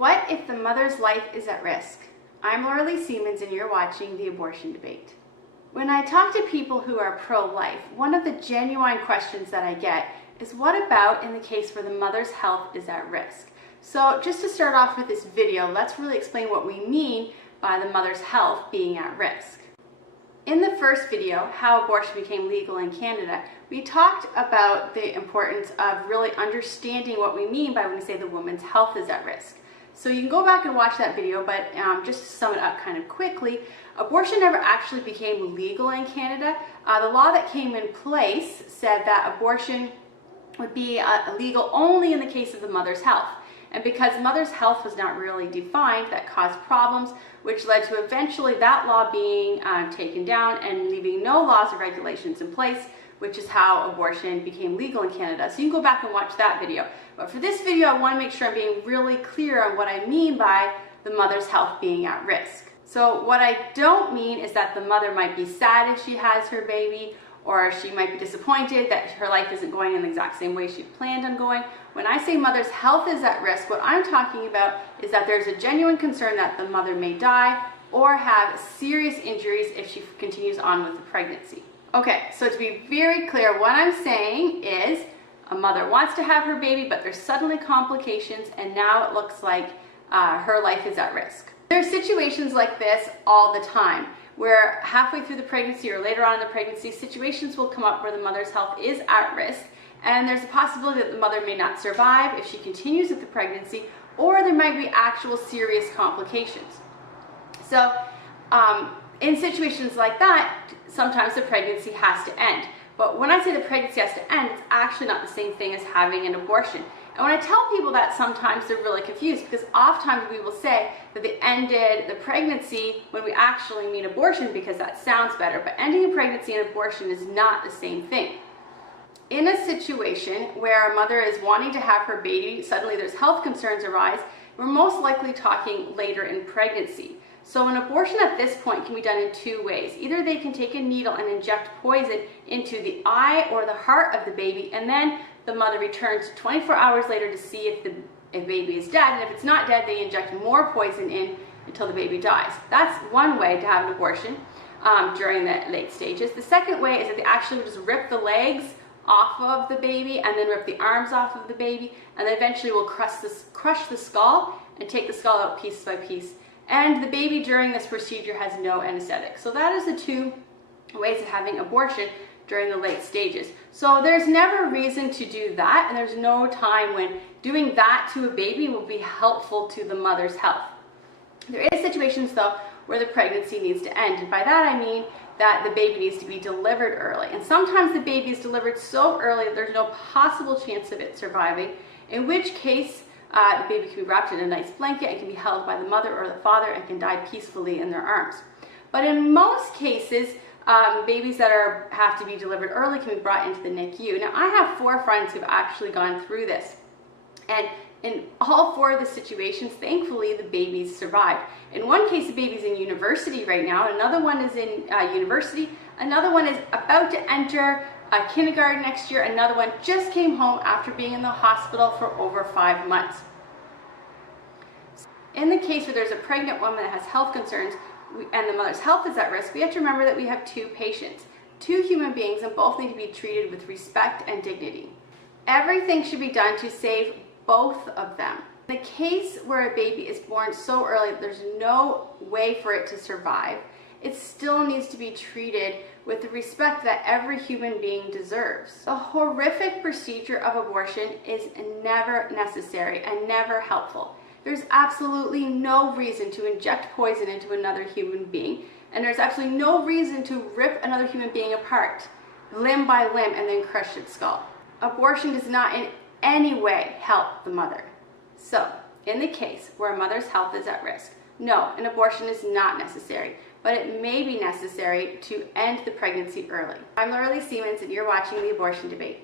What if the mother's life is at risk? I'm Laura Lee Siemens and you're watching the abortion debate. When I talk to people who are pro-life, one of the genuine questions that I get is what about in the case where the mother's health is at risk? So just to start off with this video, let's really explain what we mean by the mother's health being at risk. In the first video, how abortion became legal in Canada, we talked about the importance of really understanding what we mean by when we say the woman's health is at risk. So you can go back and watch that video, but just to sum it up kind of quickly, abortion never actually became legal in Canada. The law that came in place said that abortion would be illegal only in the case of the mother's health. And because mother's health was not really defined, that caused problems, which led to eventually that law being taken down and leaving no laws or regulations in place, which is how abortion became legal in Canada. So you can go back and watch that video. But for this video, I want to make sure I'm being really clear on what I mean by the mother's health being at risk. So what I don't mean is that the mother might be sad if she has her baby, or she might be disappointed that her life isn't going in the exact same way she planned on going. When I say mother's health is at risk, what I'm talking about is that there's a genuine concern that the mother may die or have serious injuries if she continues on with the pregnancy. Okay, so to be very clear, what I'm saying is a mother wants to have her baby, but there's suddenly complications, and now it looks like her life is at risk. There are situations like this all the time, where halfway through the pregnancy or later on in the pregnancy, situations will come up where the mother's health is at risk, and there's a possibility that the mother may not survive if she continues with the pregnancy, or there might be actual serious complications. So in situations like that, sometimes the pregnancy has to end. But when I say the pregnancy has to end, it's actually not the same thing as having an abortion. And when I tell people that, sometimes they're really confused, because oftentimes we will say that they ended the pregnancy when we actually mean abortion, because that sounds better. But ending a pregnancy and abortion is not the same thing. In a situation where a mother is wanting to have her baby, suddenly there's health concerns arise, we're most likely talking later in pregnancy. So an abortion at this point can be done in two ways. Either they can take a needle and inject poison into the eye or the heart of the baby, and then the mother returns 24 hours later to see if the baby is dead, and if it's not dead, they inject more poison in until the baby dies. That's one way to have an abortion during the late stages. The second way is that they actually just rip the legs off of the baby and then rip the arms off of the baby, and then eventually will crush the skull and take the skull out piece by piece. And the baby during this procedure has no anesthetic. So that is the two ways of having abortion during the late stages. So there's never a reason to do that, and there's no time when doing that to a baby will be helpful to the mother's health. There is situations though where the pregnancy needs to end, and by that I mean that the baby needs to be delivered early. And sometimes the baby is delivered so early that there's no possible chance of it surviving, in which case the baby can be wrapped in a nice blanket and can be held by the mother or the father and can die peacefully in their arms. But in most cases, babies that have to be delivered early can be brought into the NICU. Now, I have 4 friends who've actually gone through this, and in all 4 of the situations, thankfully, the babies survived. In one case, the baby's in university right now. Another one is in university. Another one is about to enter kindergarten next year. Another one just came home after being in the hospital for over 5 months. In the case where there's a pregnant woman that has health concerns and the mother's health is at risk, we have to remember that we have 2 patients, 2 human beings, and both need to be treated with respect and dignity. Everything should be done to save both of them. In the case where a baby is born so early that there's no way for it to survive, it still needs to be treated with the respect that every human being deserves. The horrific procedure of abortion is never necessary and never helpful. There's absolutely no reason to inject poison into another human being, and there's absolutely no reason to rip another human being apart, limb by limb, and then crush its skull. Abortion does not in any way help the mother. So, in the case where a mother's health is at risk, no, an abortion is not necessary, but it may be necessary to end the pregnancy early. I'm Laura Lee Siemens, and you're watching the Abortion Debate.